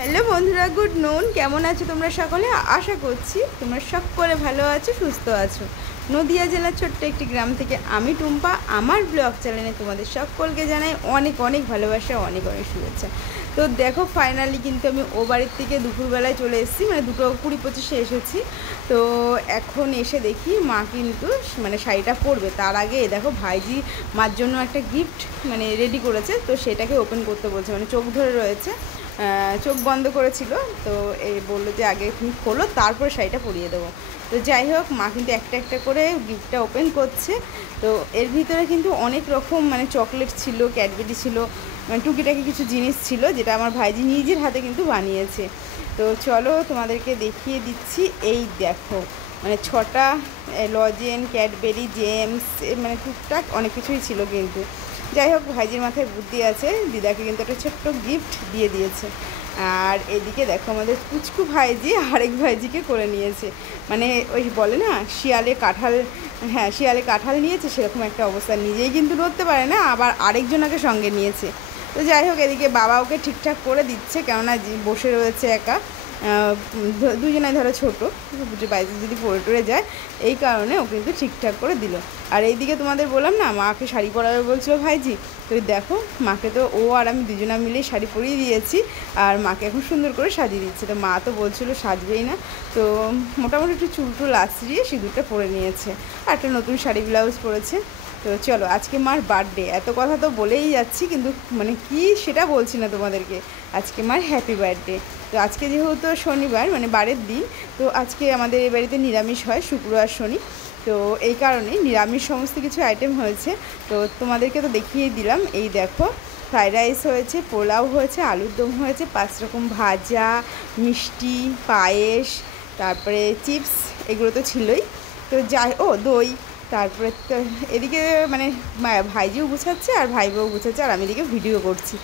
Hello বন্ধুরা, good নুন। কেমন আছো তোমরা সকলে? আশা করছি তোমরা সকলে ভালো আছো, সুস্থ আছো। নদিয়া জেলার ছোট্ট একটি গ্রাম থেকে আমি টুম্পা আমার ব্লগ চ্যানেলে তোমাদের সকলকে জানাই অনেক অনেক ভালোবাসা, অনেক অনেক শুভেচ্ছা। তো দেখো, ফাইনালি কিন্তু আমি ও বাড়ির থেকে দুপুরবেলায় চলে এসেছি, মানে 2:20-25 এসেছি। তো এখন এসে দেখি মা কিন্তু শাড়িটা পরবে। তার আগে দেখো, ভাইজি মার জন্য একটা গিফট রেডি করেছে। তো সেটাকে ওপেন করতে বলছে, চোখ ধরে রয়েছে, চোখ বন্ধ করেছিল। তো এই বললো যে আগে তুমি খোলো, তারপরে শাড়িটা পরিয়ে দেবো। তো যাই হোক, মা কিন্তু একটা একটা করে গিফটটা ওপেন করছে। তো এর ভিতরে কিন্তু অনেক রকম চকলেট ছিল, ক্যাডবেরি ছিল, টুকিটাকি কিছু জিনিস ছিল, যেটা আমার ভাইজি নিজের হাতে কিন্তু বানিয়েছে। তো চলো তোমাদেরকে দেখিয়ে দিচ্ছি। এই দেখো, 6টা লজেন, ক্যাডবেরি, জেমস, টুকটাক অনেক কিছুই ছিল কিন্তু। যাই হোক, ভাইজির মাথায় বুদ্ধি আছে, দিদাকে কিন্তু একটা ছোট্ট গিফট দিয়ে দিয়েছে। আর এদিকে দেখো, আমাদের পুচকু ভাইজি আরেক ভাইজিকে করে নিয়েছে। ওই বলে না, শিয়ালে কাঁঠাল, হ্যাঁ শিয়ালে কাঁঠাল নিয়েছে, সেরকম একটা অবস্থা। নিজেই কিন্তু নড়তে পারে না, আবার আরেকজনকে সঙ্গে নিয়েছে। তো যাই হোক, এদিকে বাবা ওকে ঠিকঠাক করে দিচ্ছে, কেননা বসে রয়েছে একা। দুজনে ধরো ছোটো, বাইরে যদি পড়ে টরে যায়, এই কারণে ও কিন্তু ঠিকঠাক করে দিল। আর এইদিকে তোমাদের বললাম না, মাকে শাড়ি পরাবে বলছিল ভাইজি। তো দেখো, মাকে তো ও আর আমি দুজনা মিলেই শাড়ি পরিয়ে দিয়েছি, আর মাকে এখন সুন্দর করে সাজিয়ে দিচ্ছে। তো মা তো বলছিল সাজবেই না, তো মোটামুটি একটু চুল আঁচড়িয়ে সিঁদুরটা পরে নিয়েছে, আর একটা নতুন শাড়ি ব্লাউজ পরেছে। তো চলো, আজকে মার বার্থডে। এত কথা তো বলেই যাচ্ছি, কিন্তু কি সেটা বলছি না তোমাদেরকে। আজকে মার হ্যাপি বার্থডে। তো আজকে যেহেতু শনিবার, বারের দিন, তো আজকে আমাদের এই বাড়িতে নিরামিষ হয়, শুক্রবার শনি। তো এই কারণে নিরামিষ সমস্ত কিছু আইটেম হয়েছে। তো তোমাদেরকে তো দেখিয়ে দিলাম। এই দেখো, ফ্রাইড রাইস হয়েছে, পোলাও হয়েছে, আলুর দম হয়েছে, 5 রকম ভাজা, মিষ্টি, পায়েস, তারপরে চিপস, এগুলো তো ছিলই। তো যাই, দই। তারপরে তো এদিকে ভাইজিও গুছাচ্ছে, আর ভাই বউ গুছাচ্ছে, আর আমি এদিকে ভিডিও করছি।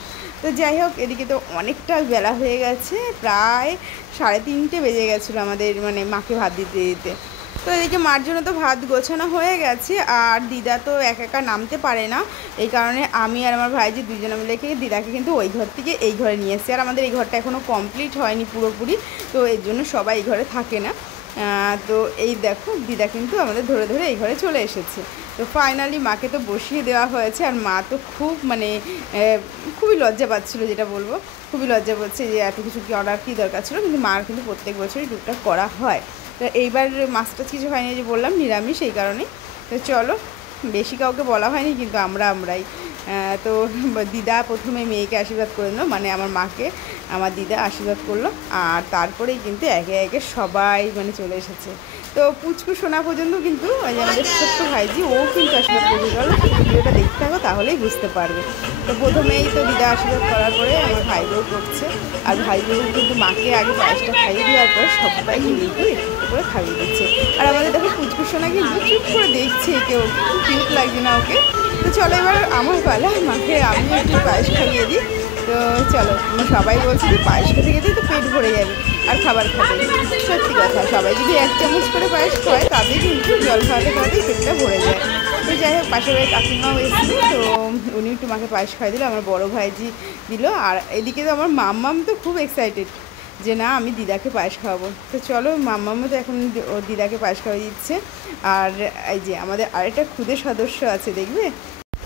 তো যাই হোক, এদিকে তো অনেকটা বেলা হয়ে গেছে, প্রায় 3:30 বেজে গেছিলো আমাদের মাকে ভাত দিতে দিতে। তো এদিকে মার জন্য তো ভাত গোছানো হয়ে গেছে, আর দিদা তো একা নামতে পারে না। এই কারণে আমি আর আমার ভাইজি দুজনে মিলে দিদাকে কিন্তু ওই ঘর থেকে এই ঘরে নিয়ে এসেছি। আর আমাদের এই ঘরটা এখনও কমপ্লিট হয়নি পুরোপুরি, তো এর জন্য সবাই এই ঘরে থাকে না। তো এই দেখো, দিদা কিন্তু আমাদের ধরে ধরে এই ঘরে চলে এসেছে। তো ফাইনালি মাকে তো বসিয়ে দেওয়া হয়েছে, আর মা তো খুব খুবই লজ্জা পাচ্ছিলো, যেটা বলবো, খুবই লজ্জা পাচ্ছে যে এত কিছু করার কী দরকার ছিল। কিন্তু মার কিন্তু প্রত্যেক বছরই টুকটাক করা হয়। তো এইবার মাছ টাছ কিছু হয়নি, যে বললাম নিরামিষ, এই কারণেই। তো চলো, বেশি কাউকে বলা হয়নি, কিন্তু আমরাই। তো দিদা প্রথমে মেয়েকে আশীর্বাদ করে দিল, আমার মাকে আমার দিদা আশীর্বাদ করলো, আর তারপরেই কিন্তু একে একে সবাই চলে এসেছে। তো পুচকু সোনা পর্যন্ত কিন্তু আমাদের ছোট্ট ভাইজি, ও কিন্তু আশীর্বাদ করে গেল। ভিডিওটা দেখতে থাকো, তাহলেই বুঝতে পারবে। তো প্রথমেই তো দিদা আশীর্বাদ করার পরে আমার ভাই বউ করছে, আর ভাই বউ কিন্তু মাকে আগে পায়েসটা খাইয়ে দেওয়ার পরে সবাই মিলে একটু একটু করে খাইয়ে দিচ্ছে। আর আমাদের দেখো, পুচকু সোনা কিন্তু চুপ করে দেখছে, কেউ কিউট লাগছে না ওকে। তো চলো, এবার আমার পালা, মাকে আমি একটু পায়েস খাইয়ে দিই। তো চলো, সবাই বলছে যে পায়েস খেতে খেতে তো পেট ভরে যাবে আর খাবার খাবে। সত্যি কথা, সবাই যদি 1 চামচ করে পায়েস খায়, তাদের কিন্তু জল খাওয়াতে খাওয়াতেই পেটটা ভরে যায়। তো যাই হোক, পাশের বাড়ি কাকিমাও এসেছিল, তো উনি একটু মাকে পায়েস খাইয়ে দিল, আমার বড়ো ভাইজি দিল। আর এদিকে তো আমার মাম্মাম তো খুব এক্সাইটেড যে না, আমি দিদাকে পায়েস খাওয়াবো। তো চলো, মাম্মামও তো এখন ও দিদাকে পায়েস খাওয়াই দিচ্ছে। আর এই যে আমাদের আরেকটা খুদে সদস্য আছে, দেখবে।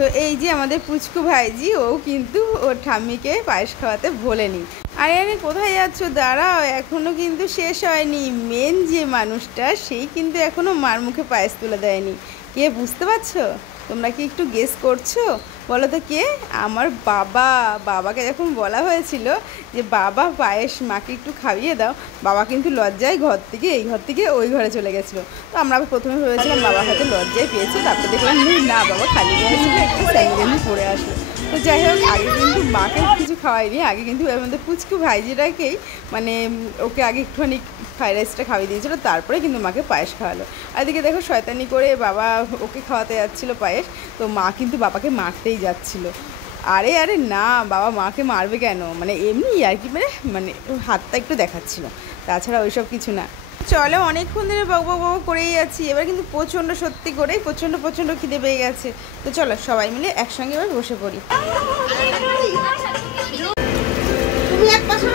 তো এই যে আমাদের পুচকু ভাইজি, ও কিন্তু ওর ঠাম্মিকে পায়েস খাওয়াতে ভোলেনি। আরে কোথায় যাচ্ছ? দাঁড়াও, এখনও কিন্তু শেষ হয়নি। মেন যে মানুষটা, সেই কিন্তু এখনও মার মুখে পায়েস তুলে দেয়নি। কে বুঝতে পারছো? তোমরা কি একটু গেস করছো? বলো তো কে? আমার বাবা। বাবাকে যখন বলা হয়েছিল যে বাবা পায়েস মাকে একটু খাইয়ে দাও, বাবা কিন্তু লজ্জায় এই ঘর থেকে ওই ঘরে চলে গেছিলো। তো আমরা প্রথমে ভেবেছিলাম বাবা হয়তো লজ্জায় পেয়েছে, তারপরে দেখলাম না, বাবা খালি গায়ে ছিল, একটু স্যান্ডেল পরে আসলো। তো যাই হোক, আগে কিন্তু মাকে কিছু খাওয়াইনি, আগে কিন্তু আমাদের পুচকু ভাইজিটাকেই ওকে আগে একটুখানি ফ্রাইড রাইসটা খাওয়িয়ে দিয়েছিল, তারপরে কিন্তু মাকে পায়েস খাওয়ালো। আর এদিকে দেখো, শয়তানি করে বাবা ওকে খাওয়াতে যাচ্ছিলো পায়েস, তো মা কিন্তু বাবাকে মারতেই যাচ্ছিলো। আরে না, বাবা মাকে মারবে কেন, এমনি আর কি, হাতটা একটু দেখাচ্ছিল, তাছাড়া ওইসব কিছু না। চলো, অনেকক্ষণ ধরে বক করেই যাচ্ছি, এবার কিন্তু প্রচণ্ড, সত্যি করেই প্রচণ্ড খিদে পেয়ে গেছে। তো চলো, সবাই মিলে একসঙ্গে এবার বসে পড়ি। তুমি এক পাশে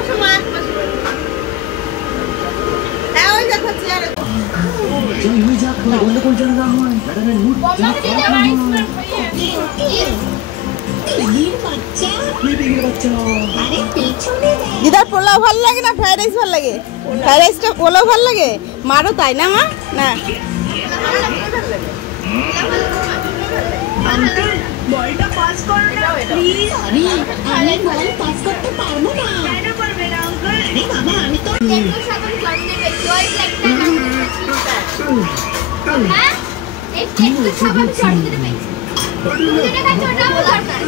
দিদার পোলাও ভালো লাগে না ফ্রাইড রাইস ভালো লাগে? ফ্রাইড রাইসটা পোলাও ভালো লাগে মারও, তাই না মা? না বলটা পাস করো না প্লিজ। আমি বল পাস করতে পারবো না। কেন পারবে না আঙ্কেল? আরে বাবা আমি তো দেখো সামনে জন্মদিন পেয়েছি ওই ব্ল্যাকটা হ্যাঁ এই একটু সামনে জন্মদিন পেয়েছি যেটা কাছে ওটা আমার দরকার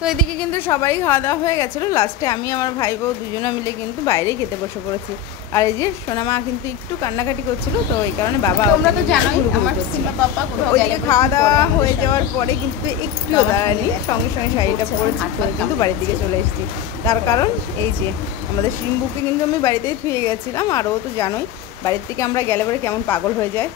তো এদিকে কিন্তু সবাই খাওয়া দাওয়া হয়ে গেছিলো। লাস্টে আমি আমার ভাই বউ দুজনে মিলে কিন্তু বাইরেই খেতে বসে পড়েছি। আর এই যে সোনামা কিন্তু একটু কান্নাকাটি করছিল, তো এই কারণে বাবা তোমরা তো জানোই আমার পাপা ওইদিকে খাওয়া দাওয়া হয়ে যাওয়ার পরে কিন্তু একটুও দাঁড়ায়নি, সঙ্গে সঙ্গে শাড়িটা পরেছি কিন্তু বাড়ির দিকে চলে এসেছি। তার কারণ এই যে আমাদের শিম্বুকে কিন্তু আমি বাড়িতেই থুয়ে গেছিলাম, আর ও তো জানোই বাড়ির থেকে আমরা গেলে পরে কেমন পাগল হয়ে যায়।